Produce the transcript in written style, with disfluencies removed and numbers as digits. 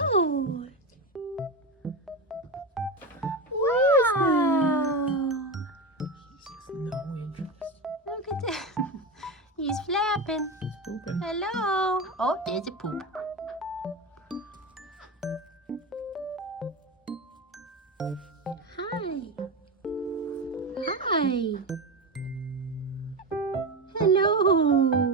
Oh, Wow. He has no interest. Look at that. He's flapping. Pooping. Hello. Oh, there's a poop. hi. Hi. Hello.